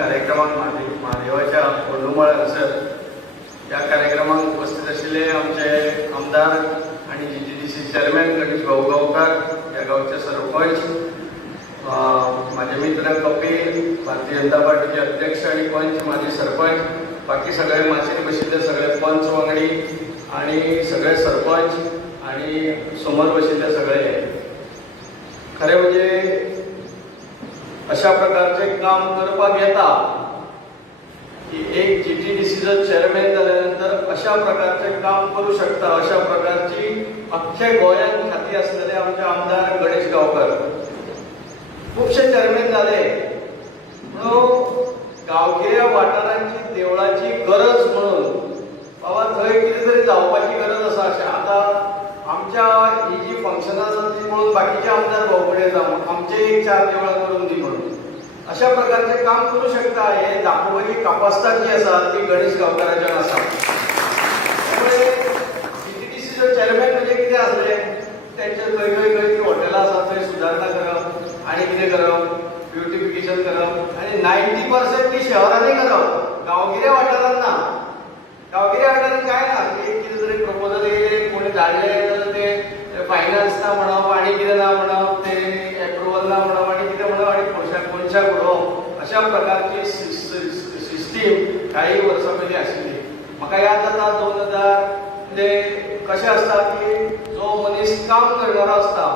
कार्यक्रमाक म्हाजे म्हादेवाच्या कोंडुमळ हांगसर ह्या कार्यक्रमाक उपस्थित आशिल्ले आमचे आमदार आणि G G D C chairman Ganesh Bhau Gaonkar या गावचे सरपंच अं, माझे मित्र कपिल भारतीय जनता पार्टीचे अध्यक्ष आणि पंच माजी सरपंच बाकी सगळे माचेरी बशिल्ले सगळे पंच वांगडी आणि सगळे सरपंच आणि समोर बशिल्ले सगळे. खरे म्हणजे अशा प्रकारचे काम करपाक येता की एक जी टी डी सीचं चेअरमॅन झाल्यानंतर अशा प्रकारचे काम करू शकता. अशा प्रकारची अख्ख्या गोंयांत खाती असलेले आमचे आमदार गणेश गावकर. खुबशे चेअरमॅन झाले. म्हणून गांवगिऱ्या वाठारांची देवळाची गरज म्हणून बाबा थंय कितें तरी जावपाची गरज आसा अशें. आतां आमच्या ही जी फंक्शनां जाता ती म्हणून बाकीचे आमदार भाऊ कडेन जावं आमचे एक चार देवळां अशा प्रकारचे काम करू शकता. हे दाखोवली कापासता जी आसा ती गणेश गांवकाराच्यान आसा त्यामुळे सीटीडीसीचो चेअरमॅन म्हणजे कितें आसलें तेंचे खंय खंय खंय ती हॉटेलां आसा थंय सुदारणा करप आनी कितें करप ब्युटिफिकेशन करप आनी नायन्टी पर्सेंट ती शहरांनी करप गांवगिऱ्या वाठारांत ना गांवगिऱ्या वाठारांत काय ना एक कितें तरी प्रपोजल येयले कोणी धाडले जाल्यार ते फायनान्स ना म्हणप आनी कितें ना म्हणप ते एप्रुवल ना म्हणप आनी कितें म्हणप आनी कोणशाक अशा प्रकारची सिस्टीम काही वर्सां असली आशिल्ली म्हाका याद जाता दोन हजार ते कशें आसता की जो मनीस काम करणारो आसता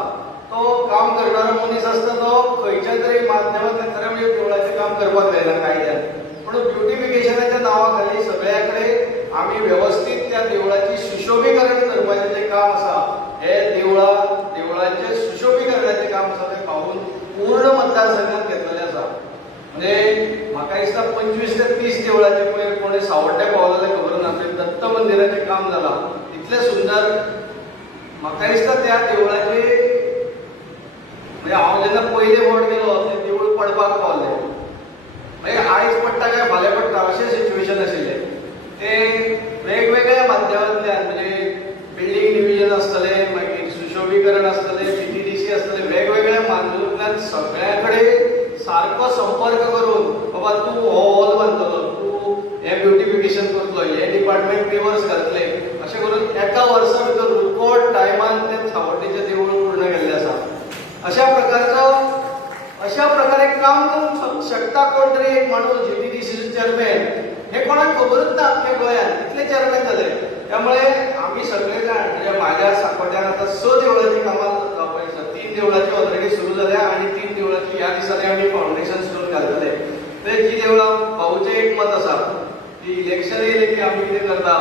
तो काम करणारो मनीस आसता तो खंयच्या तरी माध्यमांतल्यान खरं म्हणजे देवळाचें काम करपाक जायना कायद्यान पूण ब्युटिफिकेशनाच्या नांवा सगळ्याकडे सगळ्या कडेन आमी वेवस्थीत त्या देवळाची सुशोभीकरण करपाचें जें काम आसा हे देवळा देवळाचे सुशोभीकरणाचें काम आसा तें पावून पूर्ण मतदारसंघात घेतलेलें आसा म्हणजे म्हाका दिसता पंचवीस ते तीस देवळाचे पळय कोणी सावड्डे पावला खबर ना ते दत्त मंदिराचें काम जाला इतलें सुंदर म्हाका दिसता त्या देवळाचे म्हणजे हांव जेन्ना पयले फावट गेलो ते देवूळ पडपाक पावलें. मागीर म्हणजे आयज पडटा काय फाल्यां पडटा अशें सिच्युएशन आशिल्लें ते वेगवेगळ्या माध्यमांतल्यान म्हणजे बिल्डींग डिव्हिजन आसतलें मागीर सुशोभीकरण आसतलें जी टी डी सी आसतलें वेगवेगळ्या माध्यमांतल्यान सगळ्या कडेन सारको संपर्क करून बाबा तूं हो हॉल बांदतलो तूं हें ब्युटिफिकेशन करतलो हे डिपार्टमेंट घातले. अशें करून एका वर्सा भितर रिकॉर्ड टायमान तें सावड्डेचें देवूळ पूर्ण केल्लें आसा अशा प्रकारचो अशा प्रकारे काम करूंक शकता कोण तरी एक माणूस जी टी डी सीचे चेअरमॅन हे कोणाक खबरच ना अख्ख्या गोंयांत इतले चेअरमॅन जाले त्यामुळे आम्ही सगळे जाण म्हणजे माझ्या साकोट्यान आता स देवळाची कामां जावपाची आसा तीन देवळाची ऑलरेडी सुरू जाल्या आणि तीन देवळाची ह्या दिसांनी आमी फावंडेशन सुरू घालतले ते जी देवळां भाऊचें एक मत आसा ती इलेक्शन येयलें की आमी कितें करता.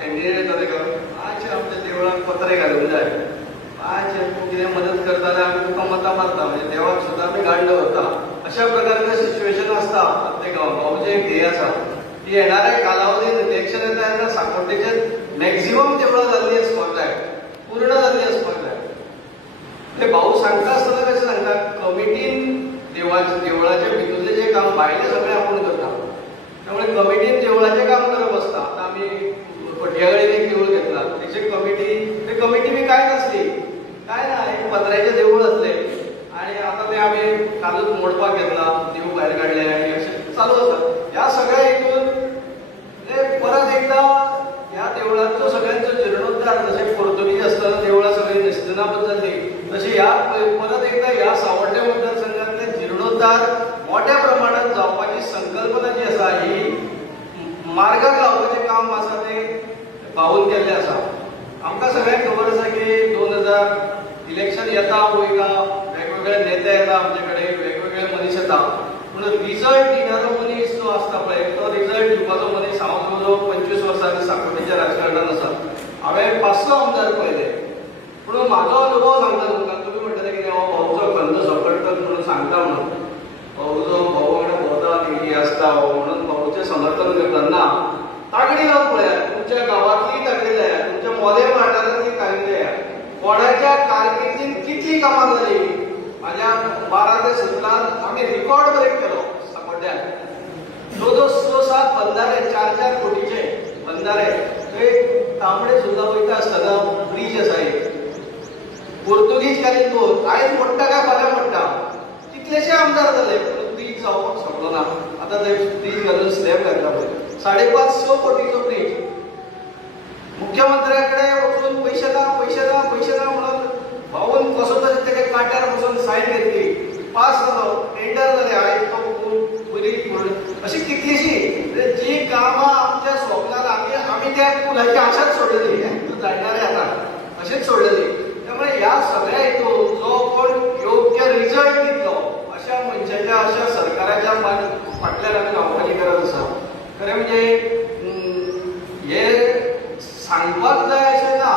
कॅन्डिडेट येता तेका आयचे आमच्या देवळाक पत्रे घालूंक जाय. आयचे तूं कितें मदत करता जाल्यार आमी तुका मतां मारता. म्हणजे देवाक सुद्दां आमी गांड दवरता अशा प्रकारचे सिच्युएशन आसता प्रत्येक गांवांत. भाऊचें एक ध्येय आसा की येणाऱ्या कालावधीत इलेक्शन येता तेन्ना सांकोटेचे मॅक्झिमम देवळां जाल्ली आसपाक जाय पूर्ण जाल्ली आसपाक जाय ते भाऊ सांगता आसतना कशें सांगता कमिटीन देवाचे देवळाचे भितरलें जें काम भायलें सगळें आपूण करता. त्यामुळे कमिटीन देवळाचे काम करप आसता आतां आमी पट्यागळीन एक देवूळ घेतला. तेची कमिटी ते कमिटी बी काय नासली काय ना एक पत्र्याचें देवूळ आसलें आनी आतां तें आमी कालूच मोडपाक घेतला देव भायर काडले आनी अशें चालू आसा ह्या सगळ्या हितून म्हणजे परत एकदा ह्या देवळांचो सगळ्यांचो जीर्णोद्धार जशें पोर्तुगीज आसतना देवळां सगळीं निस्तिनाबूत जाल्ली तशी ह्या परत एकदा ह्या सावड्डे मतदारसंघातले जीर्णोद्धार मोठ्या प्रमाणात जावपाची संकल्पना जी आसा ही मार्गाक लावपाचें काम आसा तें पावून केल्लें आसा आमकां सगळ्यांक खबर आसा की दोन हजार इलेक्शन येता वयता वेगवेगळे नेते येता आमचे कडेन वेगवेगळे मनीस येता. पूण रिजल्ट दिणारो मनीस जो आसता पळय तो रिजल्ट दिवपाचो मनीस हांव जो पंचवीस वर्सां सांकोटेच्या राजकारणांत आसा. हांवें पांच स आमदार पळयले. पूण म्हाजो अनुभव सांगता तुमकां. तुमी म्हणटले कितें हो भाऊचो खंद सोपडटलो म्हणून सांगता म्हणून. भाऊचो भाऊ वांगडा भोंवता ती आसता हो म्हणून भाऊचें समर्थन करतना तागडी लावून पळया. तुमच्या गांवांतली तागडी लायात तुमच्या मोले वाठारांतली तागडी लायात कोणाच्या कारकिर्दीन कितली कामां जाली माझ्या बारा ते सतरांत आम्ही रिकॉर्ड ब्रेक केलो. सांकोड्यात जो जो स सात बंधारे चार चार कोटीचे बंधारे थंय तांबडे सुद्दां वयता आसतना ब्रीज आसा एक. पोर्तुगीज कालीन बोट आयज मोडटा काय फाल्यां मोडटा कितलेशे आमदार जाले पूण ब्रीज जावपाक शकलो ना आतां थंय ब्रीज घालून स्लॅब घातला पळय साडेपाच स कोटी लोक मुख्यमंत्र्या कडेन वचून पयशे द्या पयशे द्या पयशे द्या म्हणून भाऊन कसो तरी तेगे काट्यार बसून साईन घेतली. पास जालो टेंडर झाले हांवें तो बघून बरी म्हणून. अशी कितलीशी म्हणजे जी कामां आमच्या स्वप्नात आमी आमी त्या पुलाची आशाच सोडलेली हें जायनारे अशीच सोडलेली त्यामुळे ह्या सगळ्या हेतून जो कोण योग्य रिजल्ट दितलो अशा मनशाच्या अशा सरकाराच्या मान फाटल्यान आमी धांवपाची गरज आसा खरें म्हणजे हे सांगपाक जाय अशें ना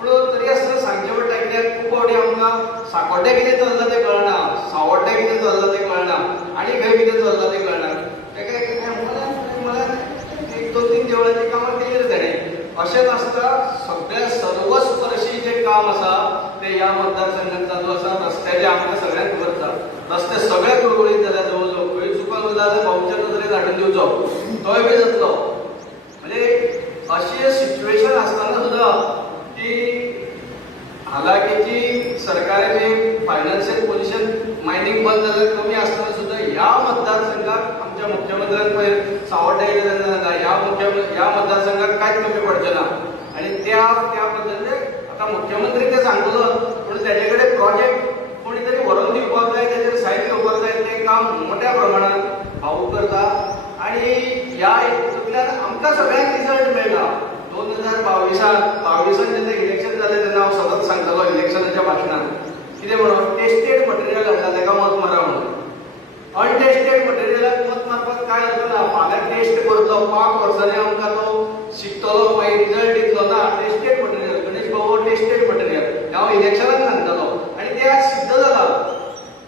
पूण तरी आसतना सांगचें पडटा कित्याक खूब फावटी आमकां सांकोड्डे कितें चलता तें कळना सावड्डे कितें चलता तें कळना आनी खंय कितें चलता तें कळना तेका म्हळ्यार एक दोन तीन देवळांची कामां केली ताणें अशें नासता सगळ्या सर्वस्पर्शी जें काम आसा तें ह्या मतदारसंघात चालू आसा रस्त्याचें आमकां सगळ्यांक खबर आसा रस्ते सगळे गुळगुळीत जाल्यार जवळ जवळ जाल्यार भाऊच्या नदरेक धाडून दिवचो तोय बी जातलो म्हणजे अशी सिच्युएशन आसतना सुद्दां की हालाकीची सरकाराची फायनान्शियल पोझिशन मायनिंग बंद जाल्यार कमी आसतना सुद्दां ह्या मतदारसंघात आमच्या मुख्यमंत्र्यान पळय सावड्डे कितें तेन्ना जाता ह्या मुख्य ह्या मतदारसंघात कांयच कमी पडचें ना? आनी त्या त्या पद्दतीन आता मुख्यमंत्री ते सांगतलो पूण तेजे कडेन प्रोजेक्ट कोणी तरी व्हरोन दिवपाक जाय तेजेर सायन घेवपाक जाय तें काम मोठ्या प्रमाणात भाऊ करता आनी ह्या हेतूंतल्यान आमकां सगळ्यांक रिजल्ट मेळटा दोन हजार बावीसान बावीसान जेन्ना इलेक्शन जालें तेन्ना हांव सतत सांगतालो इलेक्शनाच्या भाशणान कितें म्हणून? टेस्टेड मटेरियल हाडटा तेका मत मारा म्हणून. अनटेस्टेड मटेरियलाक मत मारपाक कांय अर्थ ना? फाल्यां टेस्ट करतलो पांच वर्सांनी आमकां तो शिकतलो मागीर रिजल्ट दितलो ना. टेस्टेड मटेरियल गणेश भाऊ टेस्टेड मटेरियल हांव इलेक्शनाक सांगतालो आनी तें आज सिद्ध जालां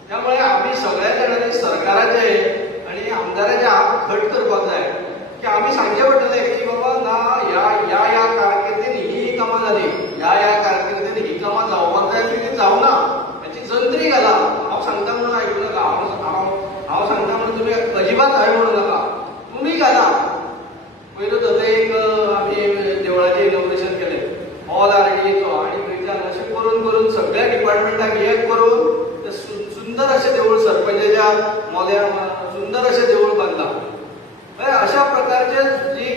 त्यामुळे आम्ही सगळ्या जाणांनी सरकाराचे आणि आमदाराचे हात घट करपाक जाय की आम्ही सांगचे पडटले की बाबा ना ह्या ह्या ह्या कारकिर्दीन ही ही कामां या ह्या ह्या कारकिर्दीन ही कामां जावपाक जाय आसली ती जावना हाची जंत्री घाला. हांव सांगता म्हणून आयकूं नाका. हांव हांव हांव सांगता म्हणून तुमी अजिबात हय म्हणू नाका. तुमी घाला. पयलो तर एक आमी देवळाचें इनॉग्रेशन केलें. ऑल आर डीचो आनी खंयच्यान अशें करून करून सगळ्या डिपार्टमेंटाक एक करून तें सु- सुंदर अशें देवूळ सरपंचाच्या मॉल्या सुंदर अशें देवूळ बांदलां अशा प्रकारचे जी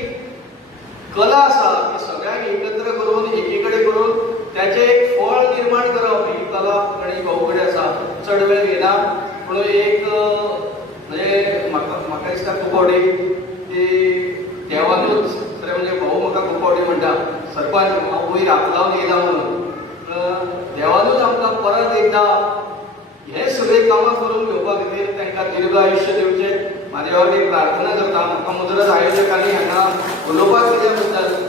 कला आसा ती सगळ्यांक एकत्र करून एकीकडे करून त्याचे एक फळ निर्माण करप ही कला गणेश भाऊ कडेन आसा चड वेळ घेना पूण एक म्हणजे म्हाका म्हाका दिसता खूब आवडी की देवानूच खरें म्हणजे भाऊ म्हाका खूब आवडी म्हणटा सरपंच हांव वयर हात लावन येयला म्हणून. देवानूच आमकां परत एकदा हे सगळे कामां करून घेवपा खातीर तांकां दीर्घ आयुश्य दिवचें म्हाजे एक प्रार्थना करता म्हाका मुजरत आयोजकांनी हांगा उलोवपाक दिल्या बद्दल